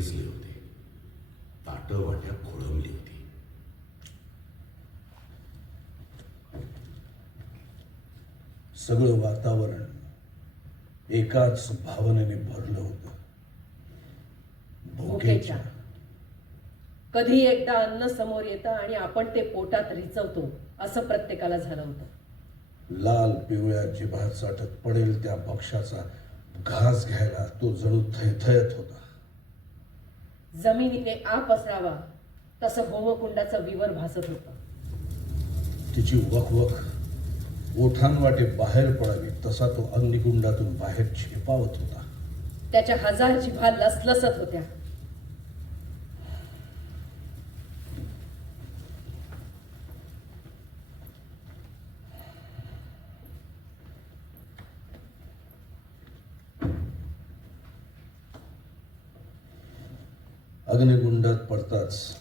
भुकेजले होते. ताट वाट्या खोळंबली होती. सगळं वातावरण एकाच भावनेने भरलं होतं. भुकेच्या. कधी एकदा अन्न समोर येतं आणि आपण ते पोटात रिचवतो असं प्रत्येकाला झालं होतं. लाल पिवळ्या जिभात साठत पडेल त्या पक्षाचा घास घ्यायला तो जणू थयथयत होता. जमिनीने आ पसरावा तसं होमकुंडाचं विवर भासत होतं. तिची वखवख ओठांवाटे बाहेर पडावी तसा तो अग्निकुंडातून बाहेर झेपावत होता. त्याच्या हजार जिभा लसलसत होत्या. पडताच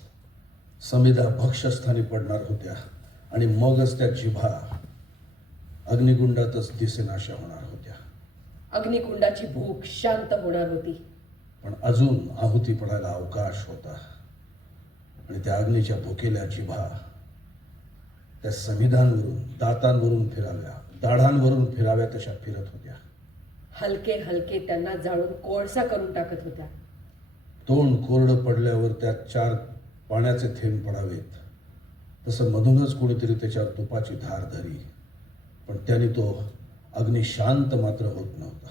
समिधा भक्षस्थानी पडणार होत्या आणि मगच त्या जिभा अग्निकुंडातच दिसेनाशा होणार होत्या. अग्निकुंडाची भूक शांत होणार होती. पण अजून आहुती पडायला अवकाश होता. आणि त्या अग्नीच्या भुकेल्या जिभा त्या संविधानवरून दातांवरून फिराव्या दाढांवरून फिराव्या तशा फिरत होत्या. हलके हलके त्यांना जाळून कोळसा करून टाकत होत्या. तोंड कोरडं पडल्यावर त्यात चार पाण्याचे थेंब पडावेत. तसं मधूनच कोणीतरी त्याच्यावर तुपाची धार धरी. पण त्याने तो अग्नी शांत मात्र होत नव्हता.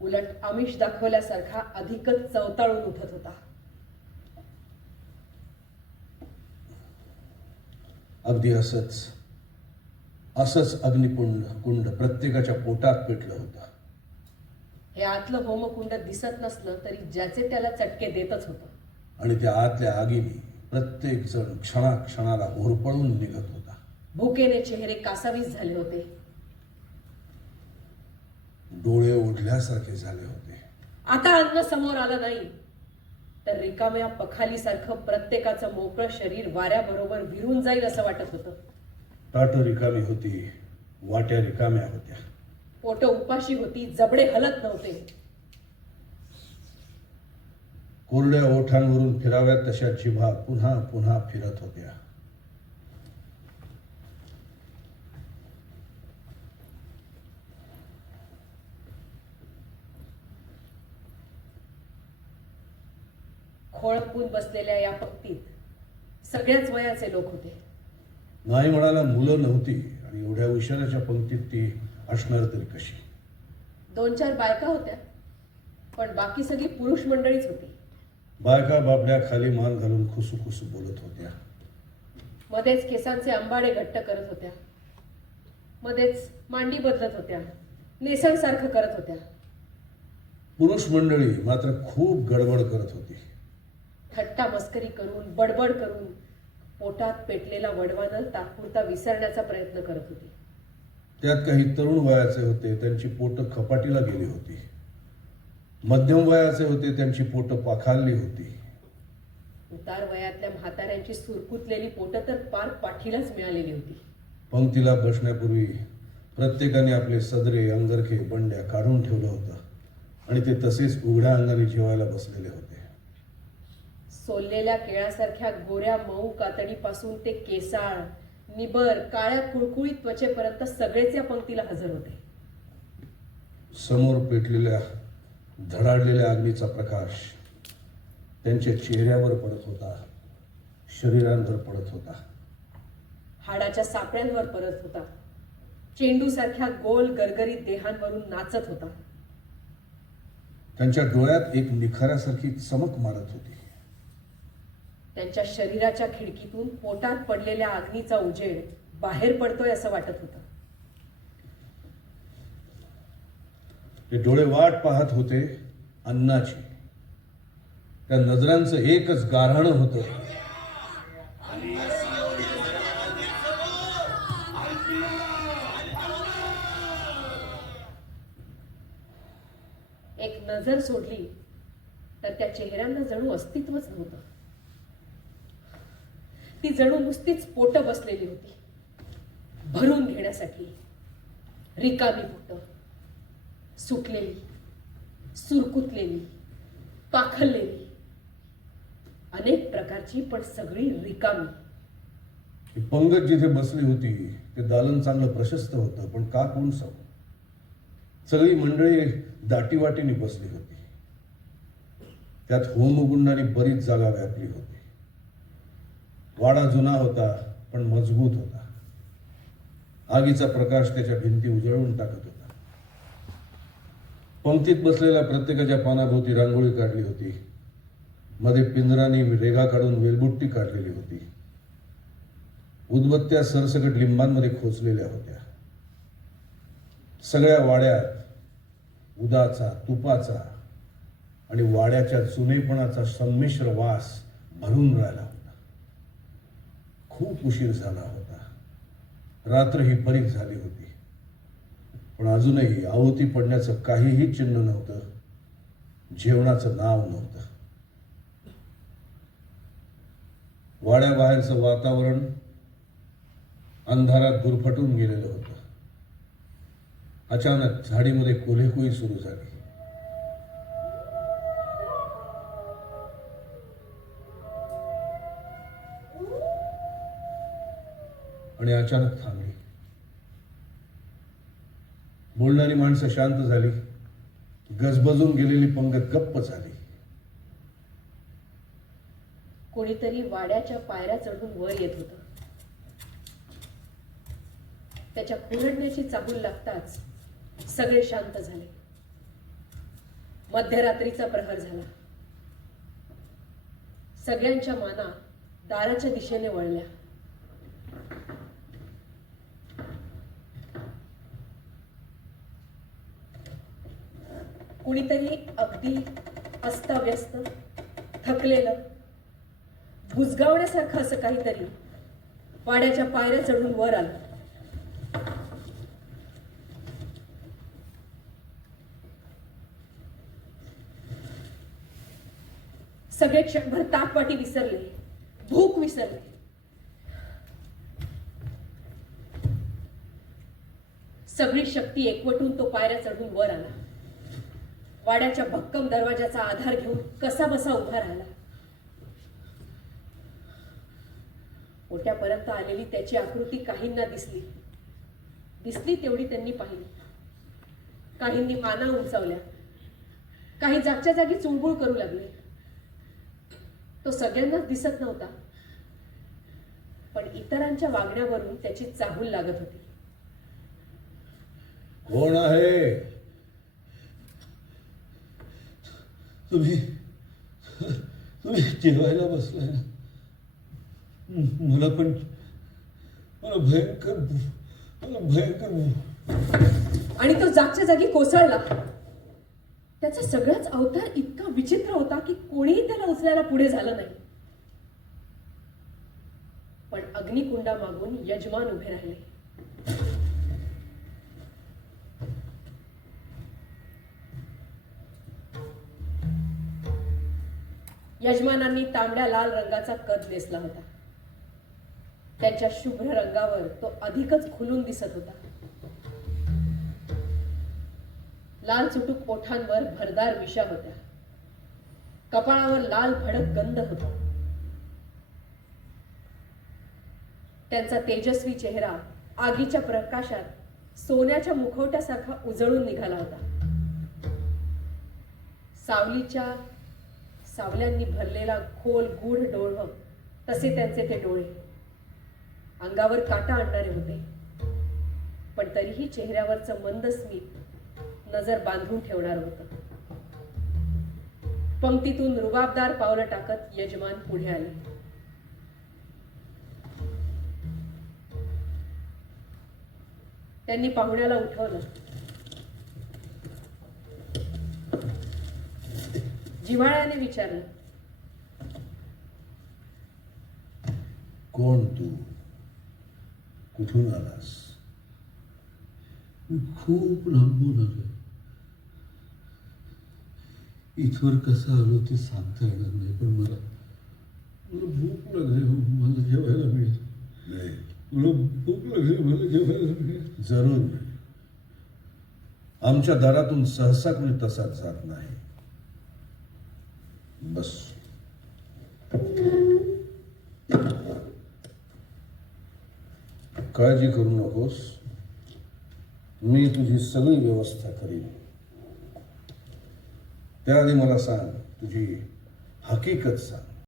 उलट आमिष दाखवल्यासारखा अधिकच चवताळून उठत होता. अगदी असंच असंच अग्निकुंड कुंड प्रत्येकाच्या पोटात पेटलं होतं. हे आतलं होमकुंड दिसत नसलं तरी ज्याचे त्याला चटके देतच होतं. आणि त्या आतल्या आगीने प्रत्येक जण क्षणाक्षणाला होरपळून निघत होता. भुकेने चेहरे कासावीस झाले होते. डोळे ओढल्यासारखे झाले होते. आता अन्न समोर आलं नाही. तर रिकाम्या पखालीसारखं प्रत्येकाचं मोकळं शरीर वाऱ्याबरोबर विरून जाईल असं वाटत होतं. ताट रिकामी होती वाट्या रिकाम्या होत्या. पोट उपाशी होती जबडे हलत नव्हते. कोरड्या ओठांवरून फिराव्यात तशा जिभा पुन्हा पुन्हा फिरत होत्या. खोळपून बसलेल्या या पंक्तीत सगळ्याच वयाचे लोक होते. नाही म्हणाला मुलं नव्हती आणि एवढ्या उशिराच्या पंक्तीत ती असणार तरी कशी? दोन चार बायका होत्या पण बाकी सगळी पुरुष मंडळीच होती. बायका बाबड्या खाली मान घालून खुसू खुसू बोलत होत्या. मध्येच केसांचे आंबाडे घट्ट करत होत्या. मध्येच मांडी बदलत होत्या. नेसणसारखं करत होत्या. पुरुष मंडळी मात्र खूप गडबड करत होती. थट्टा मस्करी करून बडबड करून पोटात पेटलेला वडवानं तात्पुरता विसरण्याचा प्रयत्न करत होती. त्यात काही तरुण वयाचे होते त्यांची पोटं खपाटीला गेली होती. मध्यम वयाचे होते त्यांची पोटं पाखालली होती. उतार वयातल्या म्हाताऱ्यांची सुरकुतलेली पोटं तर पार पाठीलाच मिळालेली होती. पंक्तीला बसण्यापूर्वी प्रत्येकाने आपले सदरे अंगरखे बंड्या काढून ठेवलं होतं आणि ते तसेच उघड्या अंगाने जेवायला बसलेले होते. सोललेल्या केळासारख्या गोऱ्या मऊ कातडीपासून ते केसाळ निबर काळ्या कुळकुळीत त्वचेपर्यंत सगळेच या पंक्तीला हजर होते. समोर पेटलेल्या धडाडलेल्या अग्नीचा प्रकाश त्यांच्या चेहऱ्यावर पडत होता शरीरांवर पडत होता. हाडाच्या सापळ्यांवर परत होता. चेंडू सारख्या गोल गरगरीत देहांवरून नाचत होता. त्यांच्या डोळ्यात एक निखाऱ्यासारखी चमक मारत होती. त्यांच्या शरीराच्या खिडकीतून पोटात पडलेल्या अग्नीचा उजेड बाहेर पडतोय असं वाटत होतं. ते डोळे वाट पाहत होते अन्नाची. त्या नजरांचं एकच गारहाणं होतं. एक नजर सोडली तर त्या चेहऱ्यांना जणू अस्तित्वच नव्हतं. ती जणू नुसतीच पोट बसलेली होती. भरून घेण्यासाठी रिकामी पोट सुकलेली सुरकुतलेली पाखललेली. अनेक प्रकारची पण सगळी रिकामी. पंगत जिथे बसली होती ते दालन चांगलं प्रशस्त होतं पण का कोण सांगू? सगळी मंडळी दाटीवाटीने बसली होती. त्यात होमगुंडाने बरीच जागा व्यापली होती. वाडा जुना होता पण मजबूत होता. आगीचा प्रकाश त्याच्या भिंती उजळून टाकत होता. पंक्तीत बसलेल्या प्रत्येकाच्या पानाभोवती रांगोळी काढली होती. मध्ये पिंजराने रेगा काढून वेलबुट्टी काढलेली होती. उदबत्त्या सरसकट लिंबांमध्ये खोचलेल्या होत्या. सगळ्या वाड्यात उदाचा तुपाचा आणि वाड्याच्या जुनेपणाचा संमिश्र वास भरून राहिला होता. खूप उशीर झाला होता. रात्र ही परीक झाली होती. पण अजूनही आहुती पडण्याचं काहीही चिन्ह नव्हतं. जेवणाचं नाव नव्हतं. वाड्याबाहेरचं वातावरण अंधारात दुरफटून गेलेलं होतं. अचानक झाडीमध्ये कोल्हेकोई सुरू झाली. आणि अचानक थांबली. बोलणारी माणसं शांत झाली. गजबजून गेलेली पंगत गप्प झाली. कोणीतरी वाड्याच्या पायऱ्या चढून वर येत होत. त्याच्या खुरडण्याची चाहूल लागताच सगळे शांत झाले. मध्यरात्रीचा प्रहर झाला. सगळ्यांच्या माना दाराच्या दिशेने वळल्या. कुणीतरी अगदी अस्ताव्यस्त थकलेलं भुजगावण्यासारखं असं काहीतरी वाड्याच्या पायऱ्या चढून वर आलं. सगळे क्षणभर तापवाटी विसरले भूक विसरले. सगळी शक्ती एकवटून तो पायऱ्या चढून वर आला. वाड्याच्या भक्कम दरवाजाचा आधार घेऊन कसा बसा उभा राहिला. ओट्यापर्यंत आलेली त्याची आकृती काहींना दिसली. दिसली तेवढी त्यांनी पाहिली. काहींनी माना उंचावल्या. काही जागच्या जागी चुळबुळ करू लागले. तो सगळ्यांनाच दिसत नव्हता. पण इतरांच्या वागण्यावरून त्याची चाहूल लागत होती. कोण आहे? तुम्ही तुम्ही जेवायला बसलाय ना? मला पण मला भयंकर मला भयंकर आणि तो जागच्या जागी कोसळला. त्याचा सगळाच अवतार इतका विचित्र होता की कोणीही त्याला उचलायला पुढे झालं नाही. पण अग्निकुंडा मागून यजमान उभे राहिले. यजमानांनी तांबड्या लाल रंगाचा कद नेसला होता. त्यांच्या शुभ्र रंगावर तो अधिकच खुलून दिसत होता. लाल चुटूक ओठांवर भरदार विषा होत्या. कपाळावर लाल भडक गंध होता. त्यांचा तेजस्वी चेहरा आगीच्या प्रकाशात सोन्याच्या मुखवट्यासारखा उजळून निघाला होता. सावलीच्या सावल्यांनी भरलेला खोल गूढ डोळं तसे त्यांचे ते डोळे. अंगावर काटा आणणारे होते. पण तरीही चेहऱ्यावरचं मंद स्मित नजर बांधून ठेवणार होतं. पंक्तीतून रुबाबदार पावलं टाकत यजमान पुढे आले. त्यांनी पाहुण्याला उठवलं. जिव्हाळ्याने विचारलं. कोण तू? कुठून आलास? मी खूप लांबून आलो इथवर कसं आलो ते सांगता येणार नाही पण मला मला भूक लागली हो, मला जेवायला मिळेल. नाही. मला भूक लागली मला जेवायला मिळेल. जरूर मिळेल. आमच्या दारातून सहसा कोणी तसाच जात नाही. बस। काळजी करू नकोस मी तुझी सगळी व्यवस्था करीन. त्याआधी मला सांग, तुझी हकीकत सांग.